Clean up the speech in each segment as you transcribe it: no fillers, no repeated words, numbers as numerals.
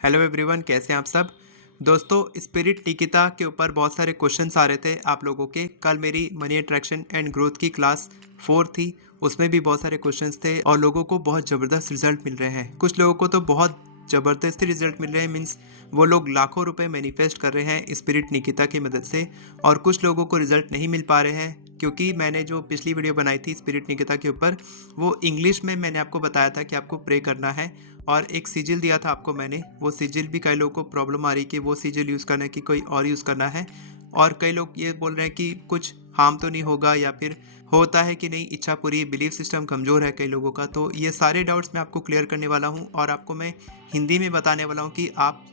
Hello everyone, कैसे हैं आप सब। दोस्तों, स्पिरिट निकिता के ऊपर बहुत सारे क्वेश्चंस आ रहे थे आप लोगों के। कल मेरी मनी अट्रैक्शन एंड ग्रोथ की क्लास 4 थी, उसमें भी बहुत सारे क्वेश्चंस थे और लोगों को बहुत ज़बरदस्त रिजल्ट मिल रहे हैं। कुछ लोगों को तो बहुत ज़बरदस्ती रिजल्ट मिल रहे हैं, मीन्स वो लोग लाखों रुपए मैनिफेस्ट कर रहे हैं स्पिरिट निकिता की मदद से। और कुछ लोगों को रिजल्ट नहीं मिल पा रहे हैं क्योंकि मैंने जो पिछली वीडियो बनाई थी स्पिरिट निकिता के ऊपर, वो इंग्लिश में मैंने आपको बताया था कि आपको प्रे करना है। और एक सिजिल दिया था आपको मैंने, वो सिजिल भी कई लोगों को प्रॉब्लम आ रही है कि वो सिजिल यूज़ करना है कि कोई और यूज़ करना है। और कई लोग ये बोल रहे हैं कि कुछ हार्म तो नहीं होगा, या फिर होता है कि नहीं, इच्छा पूरी, बिलीफ सिस्टम कमज़ोर है कई लोगों का। तो ये सारे डाउट्स मैं आपको क्लियर करने वाला हूँ और आपको मैं हिंदी में बताने वाला हूँ कि आप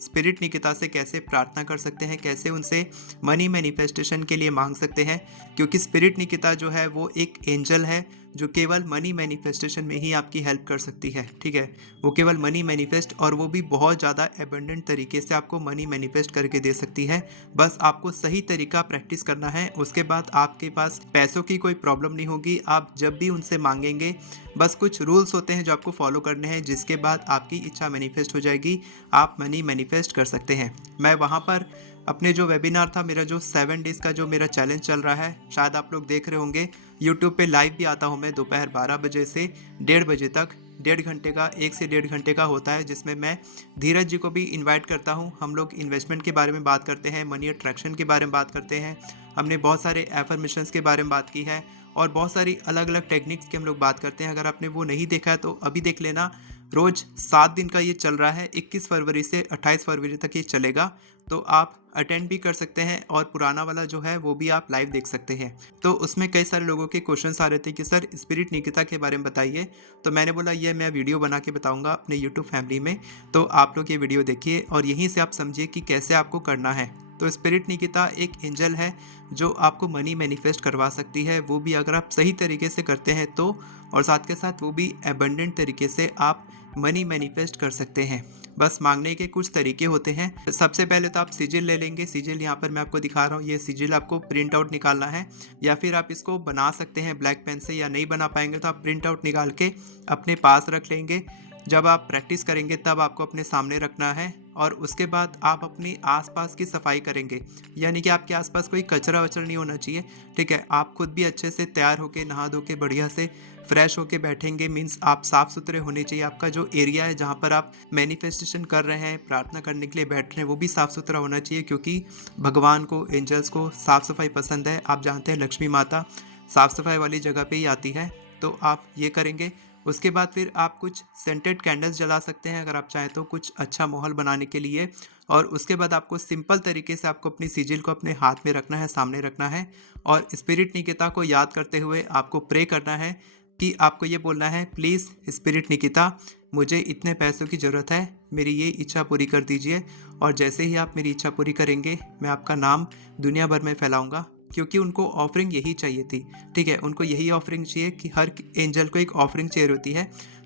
स्पिरिट निकिता से कैसे प्रार्थना कर सकते हैं, कैसे उनसे मनी मैनिफेस्टेशन के लिए मांग सकते हैं। क्योंकि स्पिरिट निकिता जो है वो एक एंजल है जो केवल मनी मैनिफेस्टेशन में ही आपकी हेल्प कर सकती है। ठीक है, वो केवल मनी मैनिफेस्ट, और वो भी बहुत ज़्यादा एबंडेंट तरीके से आपको मनी मैनिफेस्ट करके दे सकती है। बस आपको सही तरीका प्रैक्टिस करना है, उसके बाद आपके पास पैसों की कोई प्रॉब्लम नहीं होगी। आप जब भी उनसे मांगेंगे, बस कुछ रूल्स होते हैं जो आपको फॉलो करने हैं, जिसके बाद आपकी इच्छा मैनिफेस्ट हो जाएगी, आप मनी मैनिफेस्ट कर सकते हैं। मैं वहाँ पर अपने जो वेबिनार था, मेरा जो 7 डेज़ का जो मेरा चैलेंज चल रहा है, शायद आप लोग देख रहे होंगे, यूट्यूब पे लाइव भी आता हूँ मैं दोपहर 12 बजे से 1:30 बजे तक। 1.5 घंटे का, 1 से 1.5 घंटे का होता है, जिसमें मैं धीरज जी को भी इनवाइट करता हूँ। हम लोग इन्वेस्टमेंट के बारे में बात करते हैं, मनी अट्रैक्शन के बारे में बात करते हैं, हमने बहुत सारे एफर्मेशंस के बारे में बात की है और बहुत सारी अलग अलग टेक्निक्स की हम लोग बात करते हैं। अगर आपने वो नहीं देखा है तो अभी देख लेना। रोज़ 7 दिन का ये चल रहा है, 21 फरवरी से 28 फरवरी तक ये चलेगा। तो आप अटेंड भी कर सकते हैं और पुराना वाला जो है वो भी आप लाइव देख सकते हैं। तो उसमें कई सारे लोगों के क्वेश्चंस आ रहे थे कि सर स्पिरिट निकिता के बारे में बताइए। तो मैंने बोला ये मैं वीडियो बना के बताऊंगा अपने यूट्यूब फैमिली में। तो आप लोग ये वीडियो देखिए और यहीं से आप समझिए कि कैसे आपको करना है। तो स्पिरिट निकिता एक एंजल है जो आपको मनी मैनिफेस्ट करवा सकती है, वो भी अगर आप सही तरीके से करते हैं तो। और साथ के साथ वो भी एबंडेंट तरीके से आप मनी मैनिफेस्ट कर सकते हैं। बस मांगने के कुछ तरीके होते हैं। सबसे पहले तो आप सिजिल ले लेंगे। सिजिल यहाँ पर मैं आपको दिखा रहा हूँ, ये सिजिल आपको प्रिंट आउट निकालना है, या फिर आप इसको बना सकते हैं ब्लैक पेन से, या नहीं बना पाएंगे तो आप प्रिंट आउट निकाल के अपने पास रख लेंगे। जब आप प्रैक्टिस करेंगे तब आपको अपने सामने रखना है। और उसके बाद आप अपनी आसपास की सफाई करेंगे, यानी कि आपके आसपास कोई कचरा वचरा नहीं होना चाहिए। ठीक है, आप खुद भी अच्छे से तैयार होके, नहा धो के, बढ़िया से फ्रेश होके बैठेंगे। मीन्स आप साफ सुथरे होने चाहिए। आपका जो एरिया है जहाँ पर आप मैनिफेस्टेशन कर रहे हैं, प्रार्थना करने के लिए बैठ रहे हैं, वो भी साफ सुथरा होना चाहिए, क्योंकि भगवान को, एंजल्स को साफ सफाई पसंद है। आप जानते हैं लक्ष्मी माता साफ सफाई वाली जगह पे ही आती है। तो आप ये करेंगे। उसके बाद फिर आप कुछ सेंटेड कैंडल्स जला सकते हैं अगर आप चाहें तो, कुछ अच्छा माहौल बनाने के लिए। और उसके बाद आपको सिंपल तरीके से आपको अपनी सिजिल को अपने हाथ में रखना है, सामने रखना है, और स्पिरिट निकिता को याद करते हुए आपको प्रे करना है कि आपको ये बोलना है, प्लीज़ स्पिरिट निकिता, मुझे इतने पैसों की ज़रूरत है, मेरी ये इच्छा पूरी कर दीजिए। और जैसे ही आप मेरी इच्छा पूरी करेंगे, मैं आपका नाम दुनिया भर में फैलाऊंगा। क्योंकि उनको ऑफरिंग यही चाहिए थी। ठीक है, उनको यही ऑफरिंग चाहिए कि हर एंजल को एक ऑफरिंग चाहिए होती है।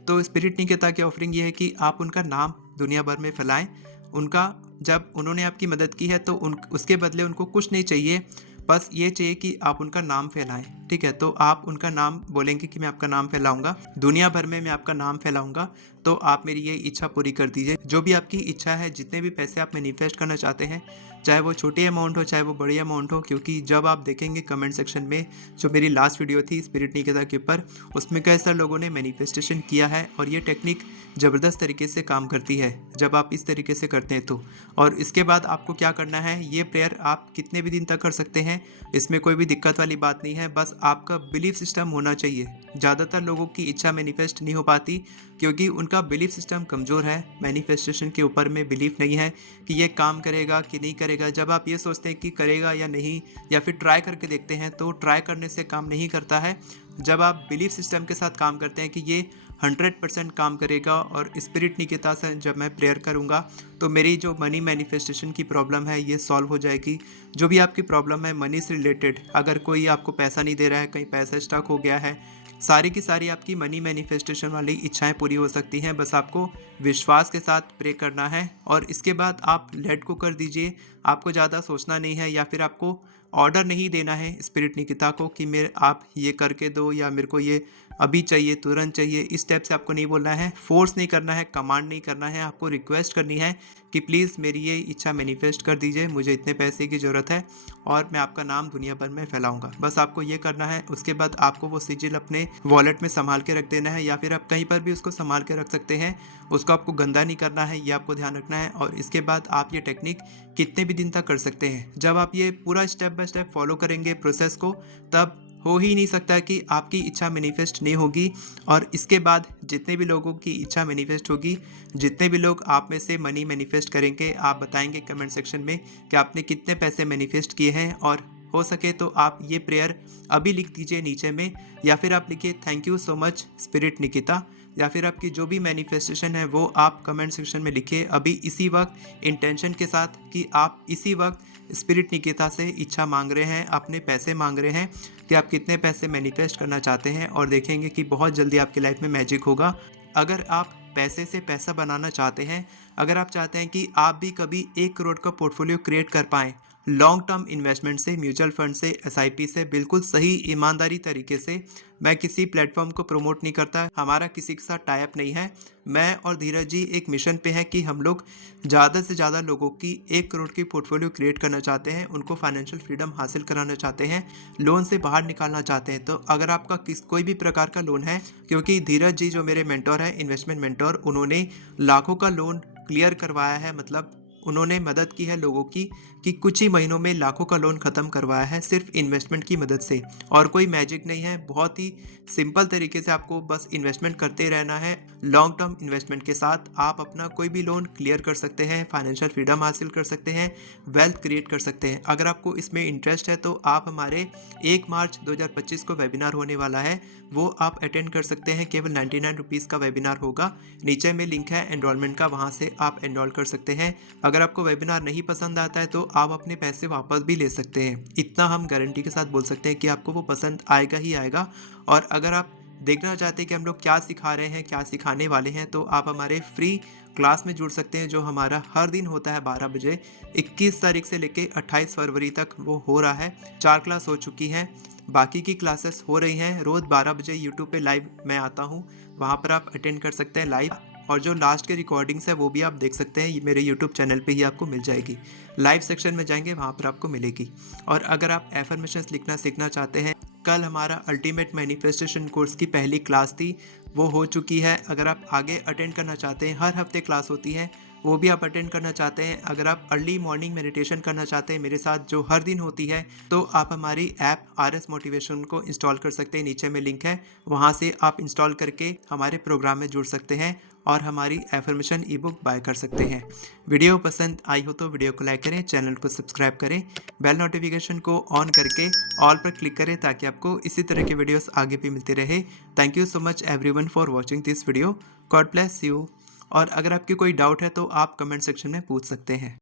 तो स्पिरिट निकिता की ऑफरिंग ये है कि आप उनका नाम दुनिया भर में फैलाएं। उनका, जब उन्होंने आपकी मदद की है तो उसके बदले उनको कुछ नहीं चाहिए, बस ये चाहिए कि आप उनका नाम फैलाएं। ठीक है, तो आप उनका नाम बोलेंगे कि मैं आपका नाम फैलाऊंगा, दुनिया भर में मैं आपका नाम फैलाऊंगा, तो आप मेरी ये इच्छा पूरी कर दीजिए। जो भी आपकी इच्छा है, जितने भी पैसे आप मैनिफेस्ट करना चाहते हैं, चाहे वो छोटी अमाउंट हो चाहे वो बड़ी अमाउंट हो, क्योंकि जब आप देखेंगे कमेंट सेक्शन में जो मेरी लास्ट वीडियो थी स्पिरिट निकिता के ऊपर, उसमें कई सारे लोगों ने मैनिफेस्टेशन किया है और ये टेक्निक ज़बरदस्त तरीके से काम करती है जब आप इस तरीके से करते हैं तो। और इसके बाद आपको क्या करना है, ये प्रेयर आप कितने भी दिन तक कर सकते हैं, इसमें कोई भी दिक्कत वाली बात नहीं है। बस आपका बिलीफ सिस्टम होना चाहिए। ज़्यादातर लोगों की इच्छा मैनिफेस्ट नहीं हो पाती क्योंकि उनका बिलीफ सिस्टम कमज़ोर है, मैनिफेस्टेशन के ऊपर में बिलीफ नहीं है कि ये काम करेगा कि नहीं करेगा। जब आप ये सोचते हैं कि करेगा या नहीं, या फिर ट्राई करके देखते हैं, तो ट्राई करने से काम नहीं करता है। जब आप बिलीफ सिस्टम के साथ काम करते हैं कि ये 100% काम करेगा, और स्पिरिट निकिता से जब मैं प्रेयर करूँगा तो मेरी जो मनी मैनिफेस्टेशन की प्रॉब्लम है ये सॉल्व हो जाएगी। जो भी आपकी प्रॉब्लम है मनी से रिलेटेड, अगर कोई आपको पैसा नहीं दे रहा है, कहीं पैसा स्टक हो गया है, सारी की सारी आपकी मनी मैनिफेस्टेशन वाली इच्छाएं पूरी हो सकती हैं। बस आपको विश्वास के साथ प्रे करना है और इसके बाद आप लेट को कर दीजिए। आपको ज़्यादा सोचना नहीं है, या फिर आपको ऑर्डर नहीं देना है स्पिरिट निकिता को कि मेरे आप ये करके दो, या मेरे को ये अभी चाहिए, तुरंत चाहिए, इस टाइप से आपको नहीं बोलना है, फोर्स नहीं करना है, कमांड नहीं करना है, आपको रिक्वेस्ट करनी है कि प्लीज़ मेरी ये इच्छा मैनिफेस्ट कर दीजिए, मुझे इतने पैसे की ज़रूरत है और मैं आपका नाम दुनिया भर में फैलाऊंगा। बस आपको ये करना है। उसके बाद आपको वो सिजिल अपने वॉलेट में संभाल के रख देना है, या फिर आप कहीं पर भी उसको संभाल के रख सकते हैं। उसको आपको गंदा नहीं करना है, ये आपको ध्यान रखना है। और इसके बाद आप ये टेक्निक कितने भी दिन तक कर सकते हैं। जब आप ये पूरा स्टेप बाय स्टेप फॉलो करेंगे प्रोसेस को, तब हो ही नहीं सकता कि आपकी इच्छा मैनिफेस्ट नहीं होगी। और इसके बाद जितने भी लोगों की इच्छा मैनिफेस्ट होगी, जितने भी लोग आप में से मनी मैनिफेस्ट करेंगे, आप बताएंगे कमेंट सेक्शन में कि आपने कितने पैसे मैनिफेस्ट किए हैं। और हो सके तो आप ये प्रेयर अभी लिख दीजिए नीचे में, या फिर आप लिखिए thank you so much spirit Nikita, या फिर आपकी जो भी मैनिफेस्टेशन है वो आप कमेंट सेक्शन में लिखिए अभी इसी वक्त, इंटेंशन के साथ कि आप इसी वक्त स्पिरिट निकिता से इच्छा मांग रहे हैं, अपने पैसे मांग रहे हैं कि आप कितने पैसे मैनिफेस्ट करना चाहते हैं। और देखेंगे कि बहुत जल्दी आपकी लाइफ में मैजिक होगा। अगर आप पैसे से पैसा बनाना चाहते हैं, अगर आप चाहते हैं कि आप भी कभी 1 करोड़ का पोर्टफोलियो क्रिएट कर पाएँ लॉन्ग टर्म इन्वेस्टमेंट से, म्यूचुअल फंड से, एसआईपी से, बिल्कुल सही ईमानदारी तरीके से, मैं किसी प्लेटफॉर्म को प्रमोट नहीं करता, हमारा किसी के साथ टाई अप नहीं है। मैं और धीरज जी एक मिशन पे है कि हम लोग ज़्यादा से ज़्यादा लोगों की 1 करोड़ की पोर्टफोलियो क्रिएट करना चाहते हैं, उनको फाइनेंशियल फ्रीडम हासिल कराना चाहते हैं, लोन से बाहर निकालना चाहते हैं। तो अगर आपका कोई भी प्रकार का लोन है, क्योंकि धीरज जी जो मेरे मेंटोर है, इन्वेस्टमेंट मेंटोर, उन्होंने लाखों का लोन क्लियर करवाया है, मतलब उन्होंने मदद की है लोगों की कि कुछ ही महीनों में लाखों का लोन ख़त्म करवाया है सिर्फ इन्वेस्टमेंट की मदद से। और कोई मैजिक नहीं है, बहुत ही सिंपल तरीके से आपको बस इन्वेस्टमेंट करते रहना है। लॉन्ग टर्म इन्वेस्टमेंट के साथ आप अपना कोई भी लोन क्लियर कर सकते हैं, फाइनेंशियल फ्रीडम हासिल कर सकते हैं, वेल्थ क्रिएट कर सकते हैं। अगर आपको इसमें इंटरेस्ट है तो आप हमारे 1 मार्च 2025 को वेबिनार होने वाला है, वो आप अटेंड कर सकते हैं। केवल 99 रुपीज़ का वेबिनार होगा। नीचे में लिंक है एनरोलमेंट का, वहाँ से आप एनरोल कर सकते हैं। अगर आपको वेबिनार नहीं पसंद आता है तो आप अपने पैसे वापस भी ले सकते हैं। इतना हम गारंटी के साथ बोल सकते हैं कि आपको वो पसंद आएगा ही आएगा। और अगर आप देखना चाहते हैं कि हम लोग क्या सिखा रहे हैं, क्या सिखाने वाले हैं, तो आप हमारे फ्री क्लास में जुड़ सकते हैं, जो हमारा हर दिन होता है 12 बजे। 21 तारीख से लेके 28 फरवरी तक वो हो रहा है। 4 क्लास हो चुकी हैं, बाकी की क्लासेस हो रही हैं। रोज़ 12 बजे यूट्यूब पे लाइव मैं आता हूँ, वहाँ पर आप अटेंड कर सकते हैं लाइव। और जो लास्ट के रिकॉर्डिंग्स है वो भी आप देख सकते हैं, ये मेरे यूट्यूब चैनल पे ही आपको मिल जाएगी। लाइव सेक्शन में जाएंगे, वहाँ पर आपको मिलेगी। और अगर आप एफर्मेशंस लिखना सीखना चाहते हैं, कल हमारा अल्टीमेट मैनिफेस्टेशन कोर्स की पहली क्लास थी, वो हो चुकी है। अगर आप आगे अटेंड करना चाहते हैं, हर हफ्ते क्लास होती है, वो भी आप अटेंड करना चाहते हैं। अगर आप अर्ली मॉर्निंग मेडिटेशन करना चाहते हैं मेरे साथ, जो हर दिन होती है, तो आप हमारी ऐप RS मोटिवेशन को इंस्टॉल कर सकते हैं। नीचे में लिंक है, वहाँ से आप इंस्टॉल करके हमारे प्रोग्राम में जुड़ सकते हैं और हमारी एफर्मेशन ई बुक बाय कर सकते हैं। वीडियो पसंद आई हो तो वीडियो को लाइक करें, चैनल को सब्सक्राइब करें, बेल नोटिफिकेशन को ऑन करके ऑल पर क्लिक करें, ताकि आपको इसी तरह के वीडियोस आगे भी मिलते रहे। Thank you so much everyone for watching this video. God bless you. और अगर आपकी कोई डाउट है तो आप कमेंट सेक्शन में पूछ सकते हैं।